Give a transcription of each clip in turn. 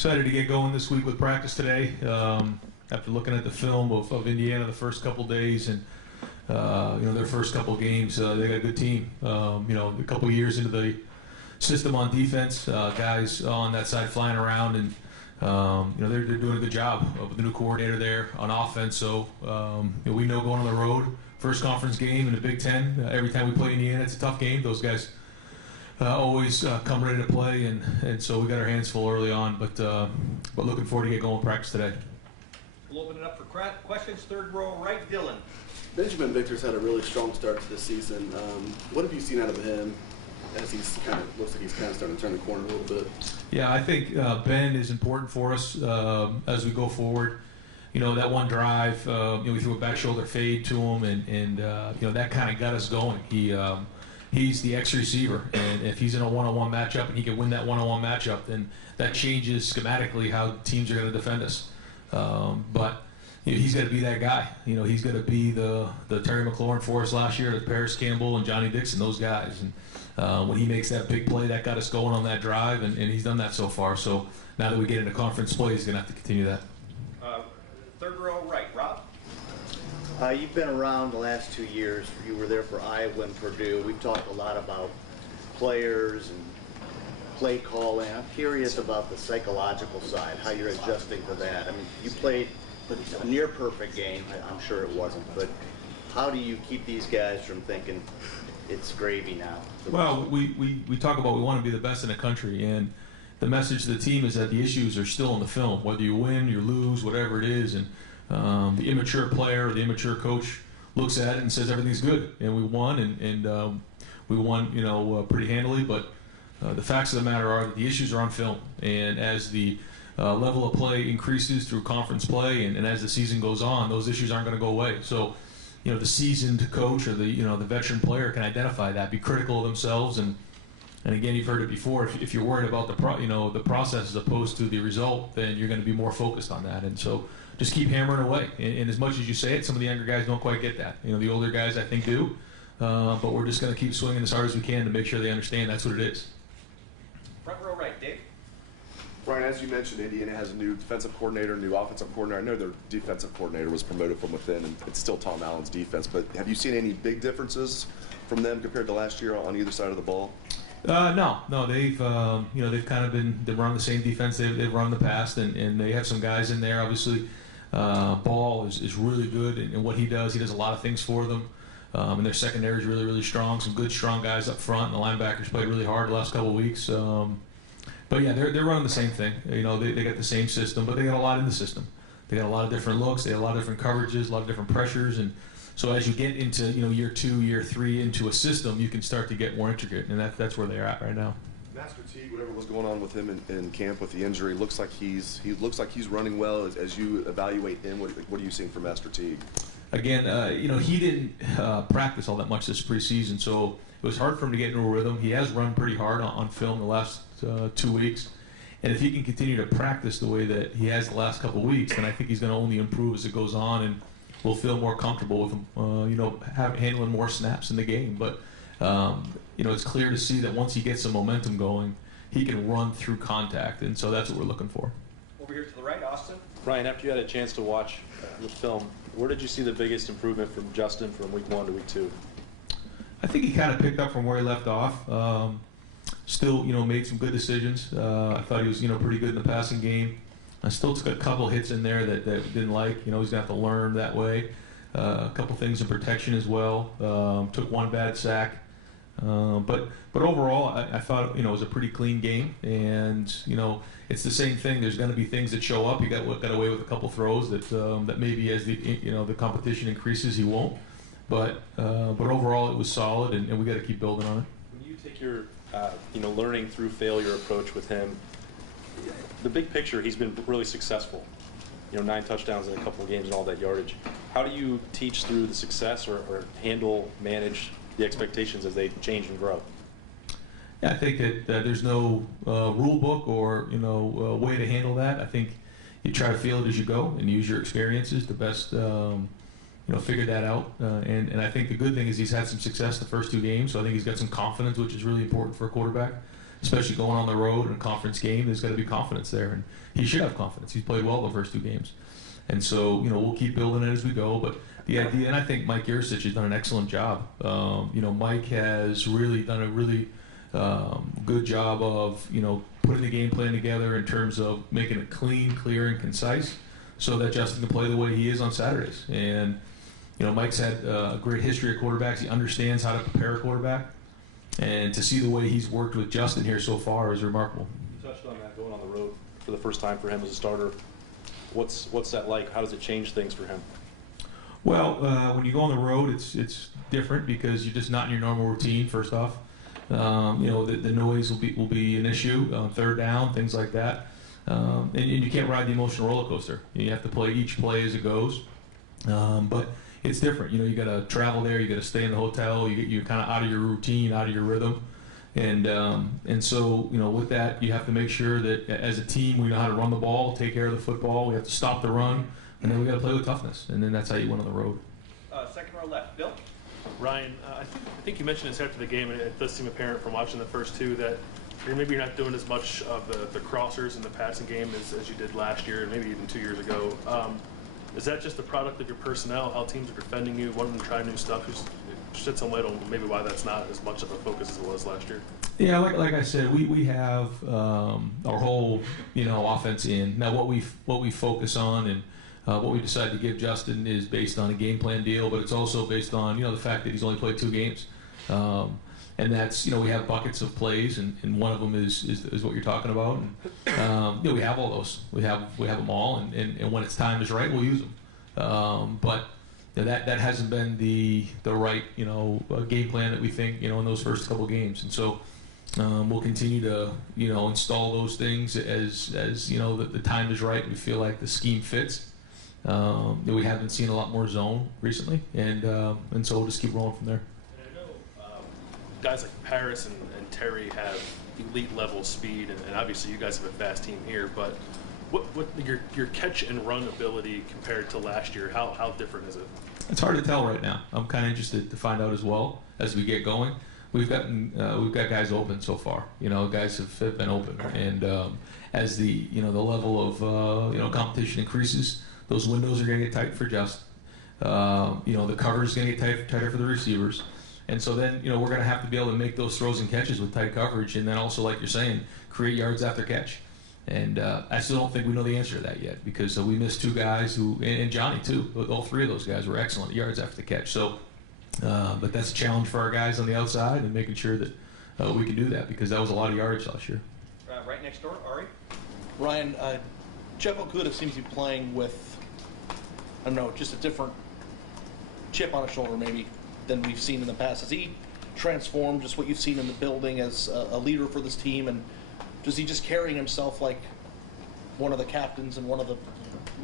Excited to get going this week with practice today. After looking at the film of Indiana the first couple days and their first couple games, they got a good team. A couple years into the system on defense, guys on that side flying around, and they're doing a good job with the new coordinator there on offense. So we know going on the road, first conference game in the Big Ten. Every time we play Indiana, it's a tough game. Those guys always come ready to play, and so we got our hands full early on. But looking forward to get going with practice today. We'll open it up for questions. Third row right, Dylan. Benjamin Victor's had a really strong start to this season. What have you seen out of him as he's looks like he's starting to turn the corner a little bit? Yeah, I think Ben is important for us as we go forward. That one drive, we threw a back shoulder fade to him, and that kind of got us going. He's the X receiver, and if he's in a one-on-one matchup and he can win that one-on-one matchup, then that changes schematically how teams are going to defend us. But he's got to be that guy. He's got to be the Terry McLaurin for us last year, the Paris Campbell and Johnny Dixon, those guys. And when he makes that big play, that got us going on that drive, and he's done that so far. So now that we get into conference play, he's going to have to continue that. Third row right, Rob. You've been around the last 2 years. You were there for Iowa and Purdue. We've talked a lot about players and play calling. I'm curious about the psychological side, how you're adjusting to that. I mean, you played a near perfect game. I'm sure it wasn't, but how do you keep these guys from thinking it's gravy now? Well, we talk about we want to be the best in the country, and the message to the team is that the issues are still in the film, whether you win, you lose, whatever it is. And the immature player or the immature coach looks at it and says everything's good, and we won, and we won, pretty handily. But the facts of the matter are that the issues are on film, and as the level of play increases through conference play, and as the season goes on, those issues aren't going to go away. So, the seasoned coach or the veteran player can identify that, be critical of themselves, and again, you've heard it before. If you're worried about the process as opposed to the result, then you're going to be more focused on that. And so, just keep hammering away. And as much as you say it, some of the younger guys don't quite get that. The older guys, I think, do. But we're just going to keep swinging as hard as we can to make sure they understand that's what it is. Front row right, Dave. Brian, as you mentioned, Indiana has a new defensive coordinator, new offensive coordinator. I know their defensive coordinator was promoted from within, and it's still Tom Allen's defense. But have you seen any big differences from them compared to last year on either side of the ball? No. They've kind of they've run the same defense they've run in the past, and they have some guys in there. Obviously, Ball is really good in what he does. He does a lot of things for them. And their secondary is really, really strong. Some good, strong guys up front. And the linebackers played really hard the last couple of weeks. But yeah, they're running the same thing. They got the same system, but they got a lot in the system. They got a lot of different looks. They got a lot of different coverages, a lot of different pressures, and so as you get into year 2, year 3 into a system, you can start to get more intricate, and that's where they're at right now. Master Teague, whatever was going on with him in camp with the injury, looks like he's running well. As you evaluate him, what are you seeing from Master Teague? Again, he didn't practice all that much this preseason, so it was hard for him to get into a rhythm. He has run pretty hard on film the last 2 weeks, and if he can continue to practice the way that he has the last couple of weeks, then I think he's going to only improve as it goes on, and we'll feel more comfortable with him, handling more snaps in the game. But it's clear to see that once he gets some momentum going, he can run through contact, and so that's what we're looking for. Over here to the right, Austin. Ryan, after you had a chance to watch the film, where did you see the biggest improvement from Justin from week 1 to week 2? I think he kind of picked up from where he left off. Still, made some good decisions. I thought he was, pretty good in the passing game. I still took a couple hits in there that didn't like. He's going to have to learn that way. A couple things in protection as well. Took one bad sack. But overall, I thought, it was a pretty clean game. And, it's the same thing. There's going to be things that show up. He got away with a couple throws that maybe as the competition increases, he won't. But overall, it was solid, and we got to keep building on it. When you take your, learning through failure approach with him, the big picture, he's been really successful. 9 touchdowns in a couple of games and all that yardage. How do you teach through the success or manage the expectations as they change and grow? Yeah, I think that there's no rule book or way to handle that. I think you try to feel it as you go and use your experiences to best figure that out. And I think the good thing is he's had some success the first 2 games, so I think he's got some confidence, which is really important for a quarterback. especially going on the road in a conference game, there's got to be confidence there, and he should have confidence. He's played well the first 2 games, and so we'll keep building it as we go. But the idea, and I think Mike Yurcich has done an excellent job. Mike has really done a really good job of putting the game plan together in terms of making it clean, clear, and concise, so that Justin can play the way he is on Saturdays. And Mike's had a great history of quarterbacks. He understands how to prepare a quarterback, and to see the way he's worked with Justin here so far is remarkable. You touched on that, going on the road for the first time for him as a starter. What's that like? How does it change things for him? Well, when you go on the road, it's different because you're just not in your normal routine. First off, the noise will be an issue on third down, things like that, and you can't ride the emotional roller coaster. You have to play each play as it goes, but it's different. You got to travel there. You got to stay in the hotel. You're kind of out of your routine, out of your rhythm, and so with that, you have to make sure that as a team we know how to run the ball, take care of the football. We have to stop the run, and then we got to play with toughness, and then that's how you win on the road. Second row left, Bill. Ryan, I think you mentioned this after the game, and it does seem apparent from watching the first 2 that maybe you're not doing as much of the crossers in the passing game as you did last year, and maybe even 2 years ago. Is that just the product of your personnel, how teams are defending you, wanting to try new stuff? Just shed some light on maybe why that's not as much of a focus as it was last year. Yeah, like I said, we have our whole offense in. Now what we focus on and what we decide to give Justin is based on a game plan deal, but it's also based on the fact that he's only played 2 games, and that's we have buckets of plays, and one of them is what you're talking about, and we have all those, we have them all, and when it's time is right, we'll use them, but that hasn't been the right game plan that we think in those first couple games, and so we'll continue to install those things as the time is right. We feel like the scheme fits. We haven't seen a lot more zone recently, and so we'll just keep rolling from there. And I know guys like Harris and Terry have elite level speed, and obviously you guys have a fast team here. But what your catch and run ability compared to last year? How different is it? It's hard to tell right now. I'm kind of interested to find out as well as we get going. We've got guys open so far. Guys have been open, and as the level of competition increases, those windows are going to get tight for Justin. The cover is going to get tighter for the receivers. And so then, we're going to have to be able to make those throws and catches with tight coverage, and then also, like you're saying, create yards after catch. And I still don't think we know the answer to that yet, because we missed 2 guys and Johnny too. All 3 of those guys were excellent yards after the catch. So, but that's a challenge for our guys on the outside, and making sure that we can do that, because that was a lot of yardage last year. Right next door, Ari. Ryan, Jeff Okudah seems to be playing with, I don't know, just a different chip on his shoulder maybe than we've seen in the past. Has he transformed just what you've seen in the building as a leader for this team, and is he just carrying himself like one of the captains and one of the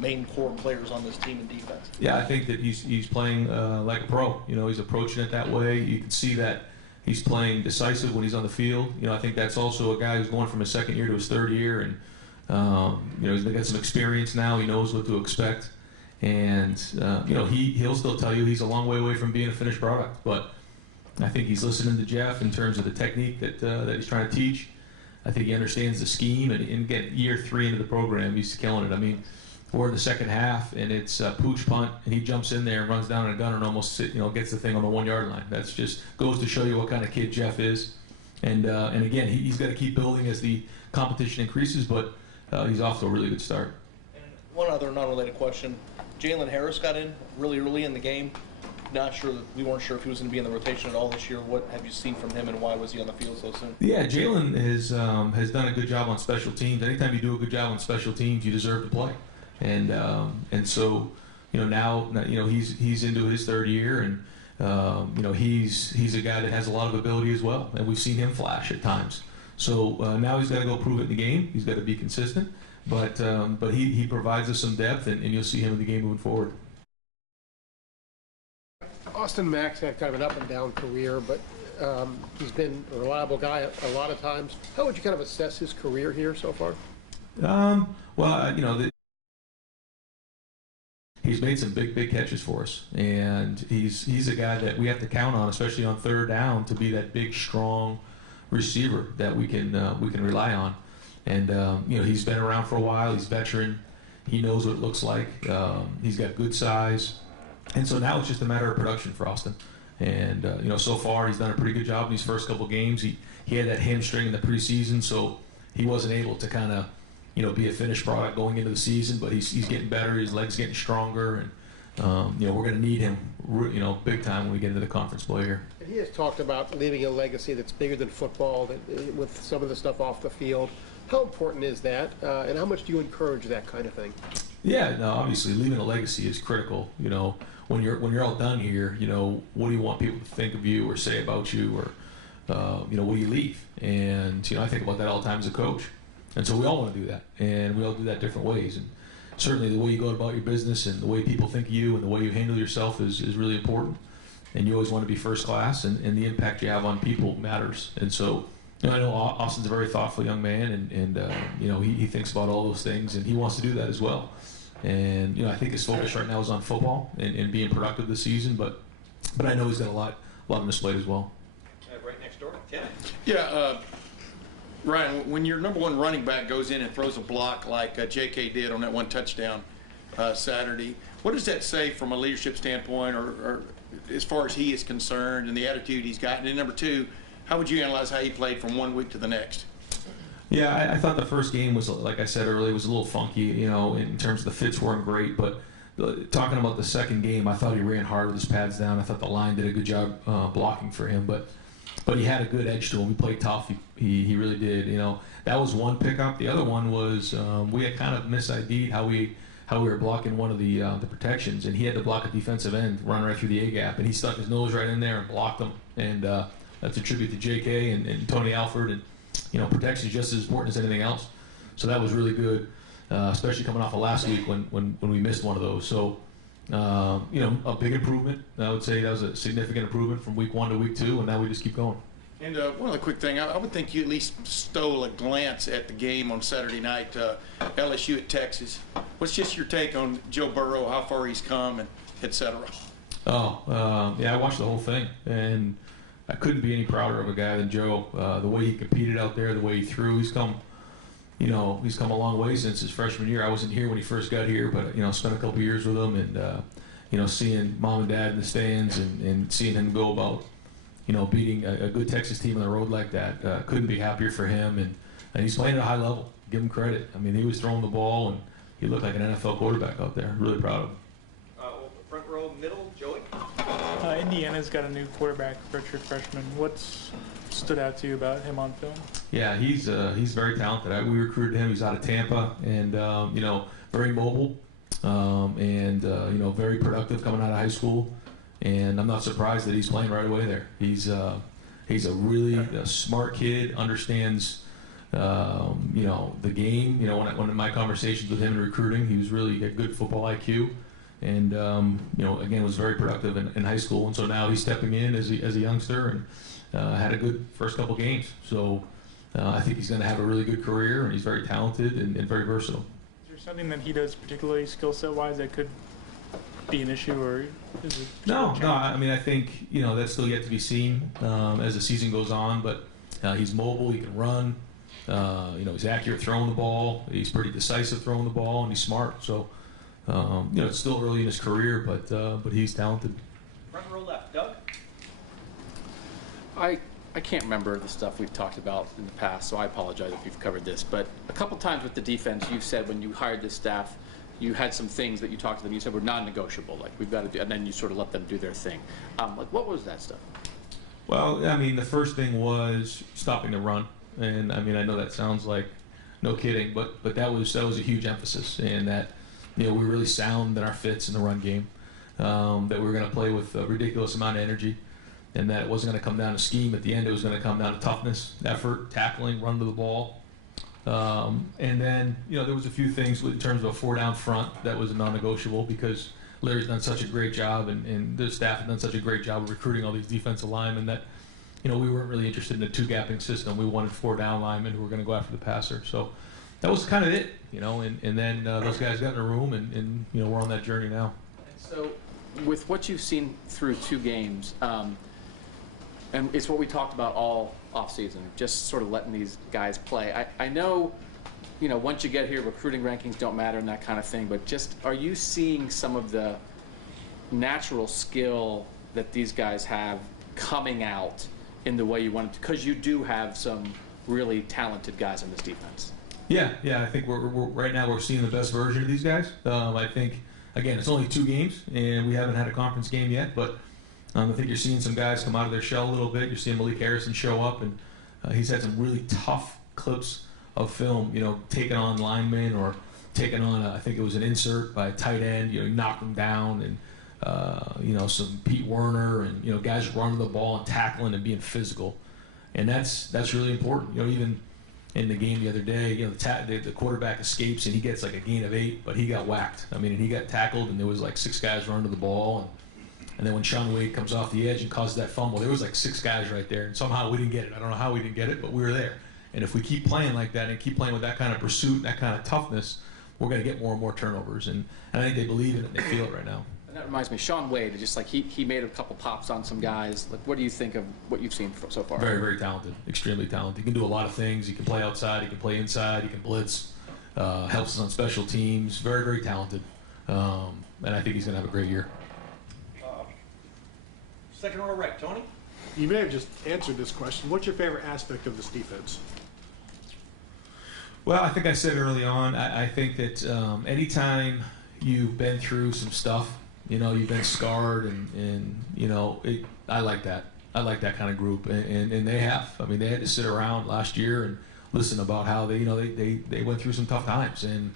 main core players on this team in defense? Yeah, I think that he's playing like a pro. He's approaching it that way. You can see that he's playing decisive when he's on the field. I think that's also a guy who's going from his 2nd year to his 3rd year, and he's got some experience now. He knows what to expect. And he'll still tell you he's a long way away from being a finished product, but I think he's listening to Jeff in terms of the technique that he's trying to teach. I think he understands the scheme, and get year 3 into the program, he's killing it. I mean, we're in the second half, and it's pooch punt, and he jumps in there and runs down on a gunner and almost gets the thing on the 1-yard line. That's just goes to show you what kind of kid Jeff is. And again, he's got to keep building as the competition increases, but he's off to a really good start. And one other non-related question. Jaylen Harris got in really early in the game. We weren't sure if he was going to be in the rotation at all this year. What have you seen from him, and why was he on the field so soon? Yeah, Jaylen has done a good job on special teams. Anytime you do a good job on special teams, you deserve to play. And so now he's into his 3rd year, and he's a guy that has a lot of ability as well, and we've seen him flash at times. So now he's got to go prove it in the game. He's got to be consistent. But he provides us some depth, and you'll see him in the game moving forward. Austin Mack's had kind of an up-and-down career, but he's been a reliable guy a lot of times. How would you kind of assess his career here so far? He's made some big catches for us, and he's a guy that we have to count on, especially on 3rd down, to be that big, strong receiver that we can rely on. And he's been around for a while. He's a veteran. He knows what it looks like. He's got good size, and so now it's just a matter of production for Austin. And so far he's done a pretty good job in these first couple games. He had that hamstring in the preseason, so he wasn't able to kind of be a finished product going into the season. But he's getting better. His legs getting stronger, and we're going to need him big time when we get into the conference play here. And he has talked about leaving a legacy that's bigger than football, with some of the stuff off the field. How important is that, and how much do you encourage that kind of thing? Yeah, no, obviously leaving a legacy is critical. When you're all done here, what do you want people to think of you or say about you, or what do you leave? And I think about that all the time as a coach, and so we all want to do that, and we all do that different ways. And certainly the way you go about your business and the way people think of you and the way you handle yourself is really important. And you always want to be first class, and the impact you have on people matters. And so. I know Austin's a very thoughtful young man, and he thinks about all those things, and he wants to do that as well. And I think his focus right now is on football and being productive this season, but I know he's got a lot on his plate as well. Right next door, Tim. Yeah, Ryan, when your number one running back goes in and throws a block like J.K. did on that one touchdown Saturday, what does that say from a leadership standpoint, or as far as he is concerned and the attitude he's got? And number two, how would you analyze how he played from 1 week to the next? Yeah, I thought the first game was, like I said earlier, was a little funky, in terms of the fits weren't great. But talking about the second game, I thought he ran hard with his pads down. I thought the line did a good job blocking for him. But he had a good edge to him. He played tough. He really did. That was one pickup. The other one was we had kind of misid'd how we were blocking one of the protections, and he had to block a defensive end, run right through the A gap, and he stuck his nose right in there and blocked him. And that's a tribute to J.K. and Tony Alford, and protection is just as important as anything else. So that was really good, especially coming off of last week when we missed one of those. So a big improvement. I would say that was a significant improvement from week 1 to week 2, and now we just keep going. And one other quick thing, I would think you at least stole a glance at the game on Saturday night, LSU at Texas. What's just your take on Joe Burrow, how far he's come, and et cetera? Yeah, I watched the whole thing, and I couldn't be any prouder of a guy than Joe. The way he competed out there, the way he threw, he's come a long way since his freshman year. I wasn't here when he first got here, but spent a couple years with him, and seeing mom and dad in the stands and seeing him go about beating a good Texas team on the road like that. Couldn't be happier for him, and he's playing at a high level. Give him credit. I mean, he was throwing the ball, and he looked like an NFL quarterback out there. Really proud of him. Front row, middle, Joey. Indiana's got a new quarterback, redshirt freshman. What's stood out to you about him on film? Yeah, he's very talented. We recruited him. He's out of Tampa, and very mobile, and very productive coming out of high school. And I'm not surprised that he's playing right away there. He's a really smart kid. Understands the game. When in my conversations with him in recruiting, he was really a good football IQ. And again, was very productive in high school, and so now he's stepping in as a youngster and had a good first couple games. So I think he's going to have a really good career, and he's very talented and very versatile. Is there something that he does particularly skill set wise that could be an issue, or is it No. I mean, I think that's still yet to be seen as the season goes on. But he's mobile. He can run. He's accurate throwing the ball. He's pretty decisive throwing the ball, and he's smart. So. It's still early in his career, but he's talented. Front row left, Doug. I can't remember the stuff we've talked about in the past, so I apologize if you've covered this. But a couple times with the defense, you've said when you hired this staff, you had some things that you talked to them. You said were non-negotiable, like we've got to do, and then you sort of let them do their thing. What was that stuff? Well, I mean, the first thing was stopping the run, and I mean, I know that sounds like no kidding, but that was a huge emphasis, and that. We were really sound in our fits in the run game, that we were going to play with a ridiculous amount of energy, and that it wasn't going to come down to scheme. At the end, it was going to come down to toughness, effort, tackling, run to the ball. And then, there was a few things in terms of a 4-down front that was non-negotiable because Larry's done such a great job and the staff have done such a great job of recruiting all these defensive linemen that, we weren't really interested in a 2-gapping system. We wanted 4-down linemen who were going to go after the passer. So that was kind of it, and then those guys got in a room and we're on that journey now. So with what you've seen through 2 games, and it's what we talked about all offseason, just sort of letting these guys play. I know, you know, once you get here, recruiting rankings don't matter and that kind of thing, but just are you seeing some of the natural skill that these guys have coming out in the way you want it to? Because you do have some really talented guys on this defense. Yeah, I think we're right now we're seeing the best version of these guys. I think, again, it's only 2 games, and we haven't had a conference game yet, but I think you're seeing some guys come out of their shell a little bit. You're seeing Malik Harrison show up, and he's had some really tough clips of film, you know, taking on linemen or taking on, I think it was an insert by a tight end, you know, knocked him down, and, you know, some Pete Werner, and, you know, guys running the ball and tackling and being physical. And that's really important. You know, even in the game the other day, you know, the quarterback escapes and he gets like a gain of 8, but he got whacked. I mean, and he got tackled, and there was like 6 guys running to the ball, and then when Sean Wade comes off the edge and causes that fumble, there was like 6 guys right there, and somehow we didn't get it. I don't know how we didn't get it, but we were there. And if we keep playing like that and keep playing with that kind of pursuit, that kind of toughness, we're going to get more and more turnovers. And I think they believe in it and they feel it right now. And that reminds me, Sean Wade, just like he made a couple pops on some guys. Like, what do you think of what you've seen so far? Very, very talented, extremely talented. He can do a lot of things. He can play outside, he can play inside, he can blitz, helps us on special teams. Very, very talented. And I think he's going to have a great year. Second row right, Tony? You may have just answered this question. What's your favorite aspect of this defense? Well, I think I said early on, I think that anytime you've been through some stuff, you know, you've been scarred, and you know, I like that. I like that kind of group, and they have. I mean, they had to sit around last year and listen about how they, you know, they went through some tough times, and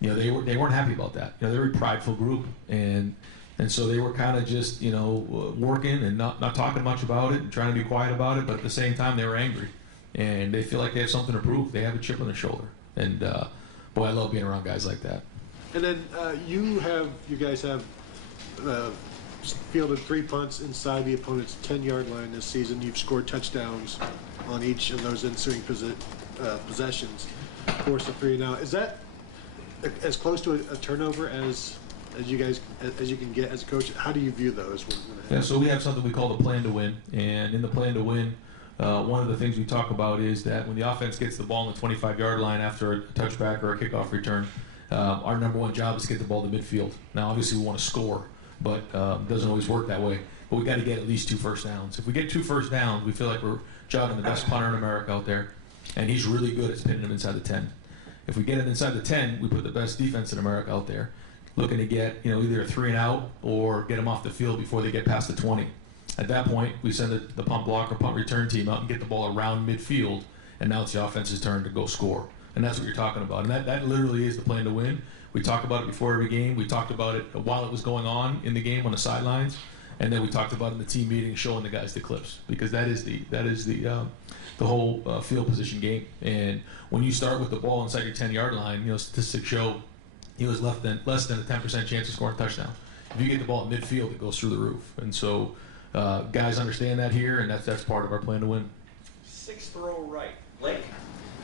you know, they weren't happy about that. You know, they're a prideful group, and so they were kind of just, you know, working and not talking much about it and trying to be quiet about it, but at the same time they were angry, and they feel like they have something to prove. They have a chip on their shoulder, and boy, I love being around guys like that. And then you guys have fielded 3 punts inside the opponent's 10-yard line this season. You've scored touchdowns on each of those ensuing possessions, forced a 3 now. Is that as close to a turnover as you can get as a coach? How do you view those? Yeah, so we have something we call the plan to win, and in the plan to win, one of the things we talk about is that when the offense gets the ball on the 25-yard line after a touchback or a kickoff return, our number 1 job is to get the ball to midfield. Now, obviously, we want to score, but it doesn't always work that way. But we got to get at least 2 first downs. If we get 2 first downs, we feel like we're jogging the best punter in America out there, and he's really good at spinning them inside the 10. If we get it inside the 10, we put the best defense in America out there, looking to get, you know, either a 3 and out or get them off the field before they get past the 20. At that point, we send the punt block or punt return team out and get the ball around midfield, and now it's the offense's turn to go score. And that's what you're talking about. And that literally is the plan to win. We talk about it before every game. We talked about it while it was going on in the game on the sidelines, and then we talked about it in the team meeting, showing the guys the clips, because that is the whole field position game. And when you start with the ball inside your 10-yard line, you know, statistics show he was less than a 10% chance of scoring a touchdown. If you get the ball at midfield, it goes through the roof. And so guys understand that here, and that's part of our plan to win. 6th row right, Blake?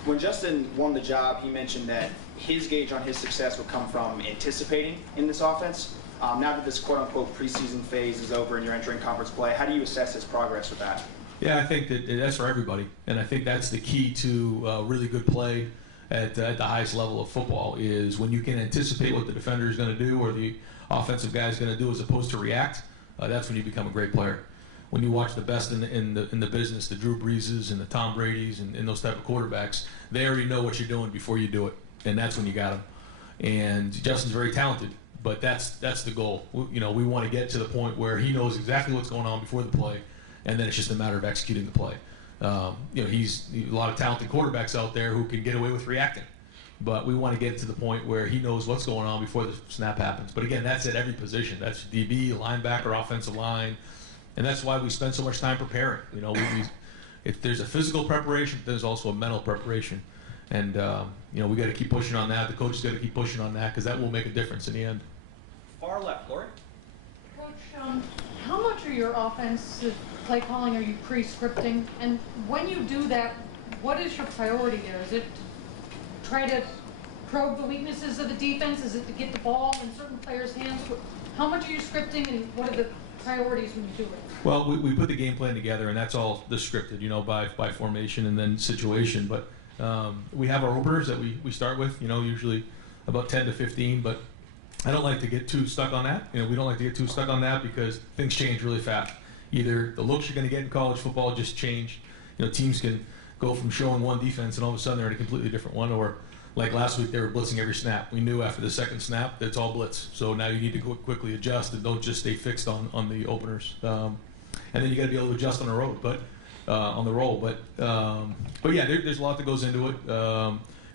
When Justin won the job, he mentioned that his gauge on his success would come from anticipating in this offense. Now that this quote-unquote preseason phase is over and you're entering conference play, how do you assess his progress with that? Yeah, I think that's for everybody, and I think that's the key to really good play at the highest level of football, is when you can anticipate what the defender is going to do or the offensive guy is going to do as opposed to react. That's when you become a great player. When you watch the best in the business, the Drew Breeses and the Tom Bradys and those type of quarterbacks, they already know what you're doing before you do it, and that's when you got them. And Justin's very talented, but that's the goal. You know, we want to get to the point where he knows exactly what's going on before the play, and then it's just a matter of executing the play. You know, he's a lot of talented quarterbacks out there who can get away with reacting, but we want to get to the point where he knows what's going on before the snap happens. But again, that's at every position. That's DB, linebacker, offensive line, and that's why we spend so much time preparing. You know, if there's a physical preparation, there's also a mental preparation, and you know, we got to keep pushing on that. The coaches got to keep pushing on that, because that will make a difference in the end. Far left, Lori? Coach, how much of your offensive play calling are you pre-scripting? And when you do that, what is your priority there? Is it to try to probe the weaknesses of the defense? Is it to get the ball in certain players' hands? How much are you scripting, and what are the priorities when you do it? Well, we put the game plan together, and that's all scripted, by formation and then situation. But we have our openers that we start with, usually about 10 to 15. But I don't like to get too stuck on that. We don't like to get too stuck on that because things change really fast. Either the looks you're going to get in college football just change. Teams can go from showing one defense and all of a sudden they're in a completely different one. Or like last week, they were blitzing every snap. We knew after the second snap that it's all blitz. So now you need to quickly adjust and don't just stay fixed on the openers. And then you got to be able to adjust on the road, on the roll. But yeah, there's a lot that goes into it.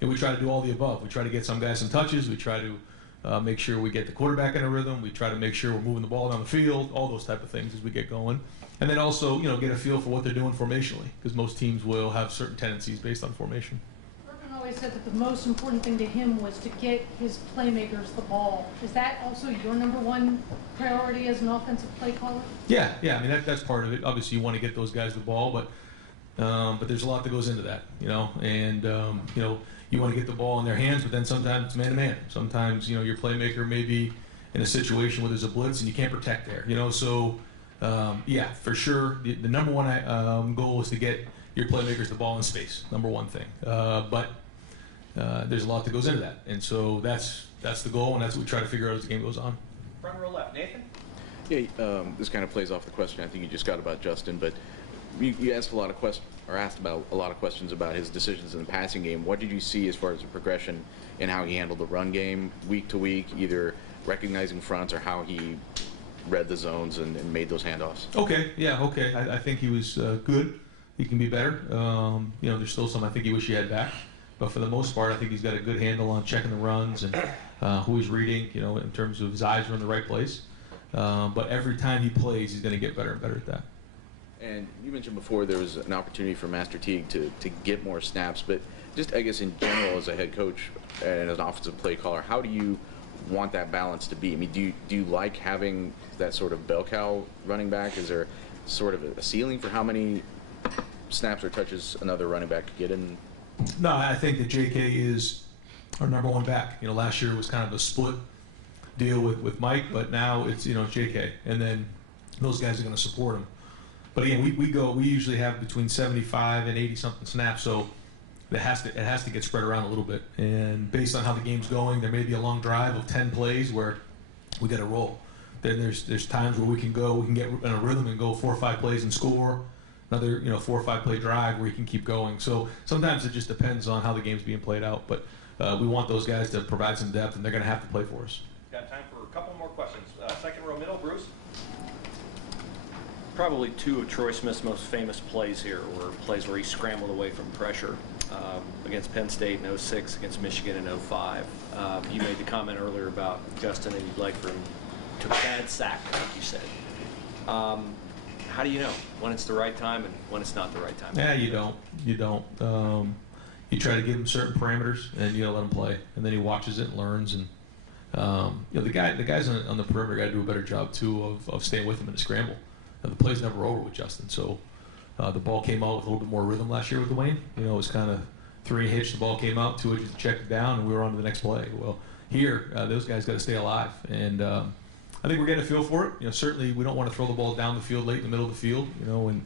And we try to do all the above. We try to get some guys some touches. We try to make sure we get the quarterback in a rhythm. We try to make sure we're moving the ball down the field, all those type of things as we get going. And then also, get a feel for what they're doing formationally, because most teams will have certain tendencies based on formation. Urban always said that the most important thing to him was to get his playmakers the ball. Is that also your number one priority as an offensive play caller? Yeah. I mean, that's part of it. Obviously, you want to get those guys the ball, but there's a lot that goes into that, and you want to get the ball in their hands, but then sometimes it's man-to-man. Sometimes, your playmaker may be in a situation where there's a blitz and you can't protect there, so yeah, for sure, the number one goal is to get your playmakers the ball in space, number one thing. But there's a lot that goes into that, and so that's the goal, and that's what we try to figure out as the game goes on. Front row left, Nathan. Yeah, this kind of plays off the question I think you just got about Justin, but you asked a lot of asked about a lot of questions about his decisions in the passing game. What did you see as far as the progression in how he handled the run game week to week, either recognizing fronts or how he read the zones and made those handoffs? Okay. I think he was good. He can be better. There's still some I think he wish he had back, but for the most part, I think he's got a good handle on checking the runs and who he's reading. In terms of his eyes are in the right place. But every time he plays, he's going to get better and better at that. And you mentioned before there was an opportunity for Master Teague to get more snaps, but just I guess in general as a head coach and as an offensive play caller, how do you want that balance to be? I mean, do you like having that sort of bell cow running back? Is there sort of a ceiling for how many snaps or touches another running back could get in? No, I think that J.K. is our number one back. Last year was kind of a split deal with Mike, but now it's J.K. and then those guys are going to support him. But again, we usually have between 75 and 80 something snaps, so it has to get spread around a little bit. And based on how the game's going, there may be a long drive of 10 plays where we got to roll. Then there's times where we can get in a rhythm and go 4 or 5 plays and score. Another 4 or 5 play drive where you can keep going. So sometimes it just depends on how the game's being played out. But we want those guys to provide some depth, and they're going to have to play for us. Got time for a couple more questions. Second row middle, Bruce. Probably two of Troy Smith's most famous plays here were plays where he scrambled away from pressure against Penn State in 06, against Michigan in 05. You made the comment earlier about Justin and you'd like for him to bad sack, like you said. How do you know when it's the right time and when it's not the right time? Yeah, you don't. You try to give him certain parameters and let him play, and then he watches it and learns. And the guys on the perimeter got to do a better job too of staying with him in the scramble. The play's never over with Justin, so the ball came out with a little bit more rhythm last year with Dwayne. It was kind of 3 hitch, the ball came out, 2 hitches to check it down, and we were on to the next play. Well, here, those guys got to stay alive, and I think we're getting a feel for it. Certainly we don't want to throw the ball down the field late in the middle of the field, and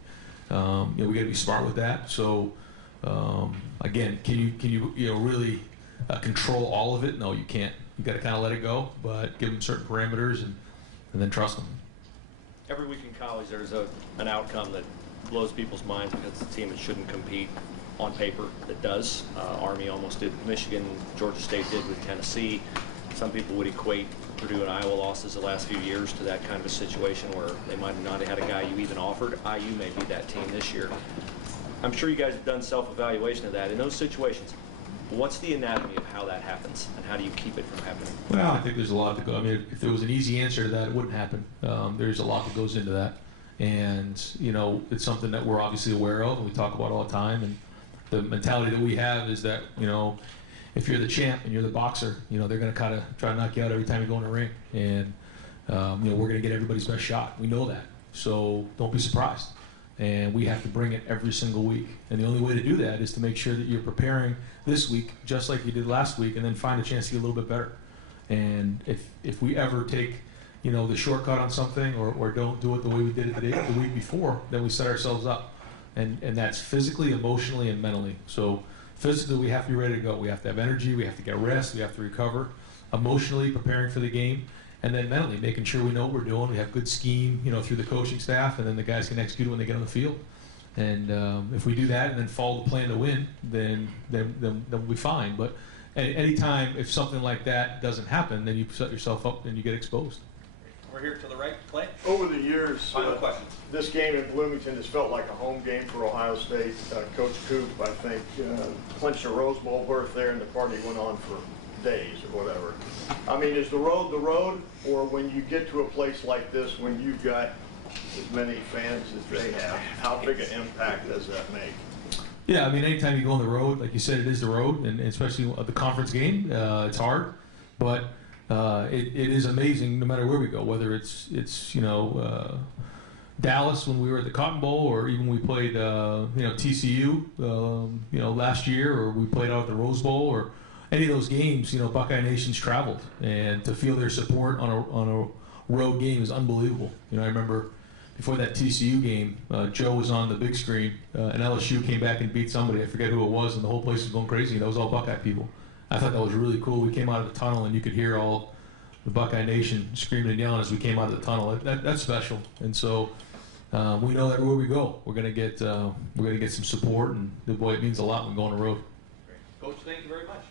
we got to be smart with that. So again, can you really control all of it? No, you can't. You got to kind of let it go, but give them certain parameters and then trust them. Every week in college, there's an outcome that blows people's minds because it's a team that shouldn't compete on paper that does. Army almost did with Michigan, Georgia State did with Tennessee. Some people would equate Purdue and Iowa losses the last few years to that kind of a situation where they might have not had a guy you even offered. IU may be that team this year. I'm sure you guys have done self-evaluation of that. In those situations, what's the anatomy of how that happens, and how do you keep it from happening? Well, I think there's a lot to go. I mean, if there was an easy answer to that, it wouldn't happen. There's a lot that goes into that, and it's something that we're obviously aware of, and we talk about all the time. And the mentality that we have is that if you're the champ and you're the boxer, they're going to kind of try to knock you out every time you go in the ring, and we're going to get everybody's best shot. We know that, so don't be surprised. And we have to bring it every single week. And the only way to do that is to make sure that you're preparing this week just like you did last week, and then find a chance to get a little bit better. And if we ever take the shortcut on something or don't do it the way we did it the week before, then we set ourselves up. And that's physically, emotionally, and mentally. So physically, we have to be ready to go. We have to have energy. We have to get rest. We have to recover. Emotionally, preparing for the game. And then mentally, making sure we know what we're doing. We have good scheme, through the coaching staff, and then the guys can execute it when they get on the field. And if we do that and then follow the plan to win, then we'll be fine. But anytime if something like that doesn't happen, then you set yourself up and you get exposed. We're here to the right, Clay. Over the years, Final questions. this game in Bloomington has felt like a home game for Ohio State. Coach Coop, I think, clinched a Rose Bowl berth there, and the party went on for days or whatever. I mean, is the road, or when you get to a place like this, when you've got as many fans as they have, how big an impact does that make? Yeah, I mean, anytime you go on the road, like you said, it is the road, and especially the conference game, it's hard, but it is amazing no matter where we go, whether it's Dallas when we were at the Cotton Bowl, or even we played TCU last year, or we played out at the Rose Bowl, or any of those games. Buckeye Nation's traveled, and to feel their support on a road game is unbelievable. I remember before that TCU game, Joe was on the big screen, and LSU came back and beat somebody. I forget who it was, and the whole place was going crazy. That was all Buckeye people. I thought that was really cool. We came out of the tunnel, and you could hear all the Buckeye Nation screaming and yelling as we came out of the tunnel. That's special. And so we know that everywhere we go, we're gonna get some support, and boy, it means a lot when we go on the road. Coach, thank you very much.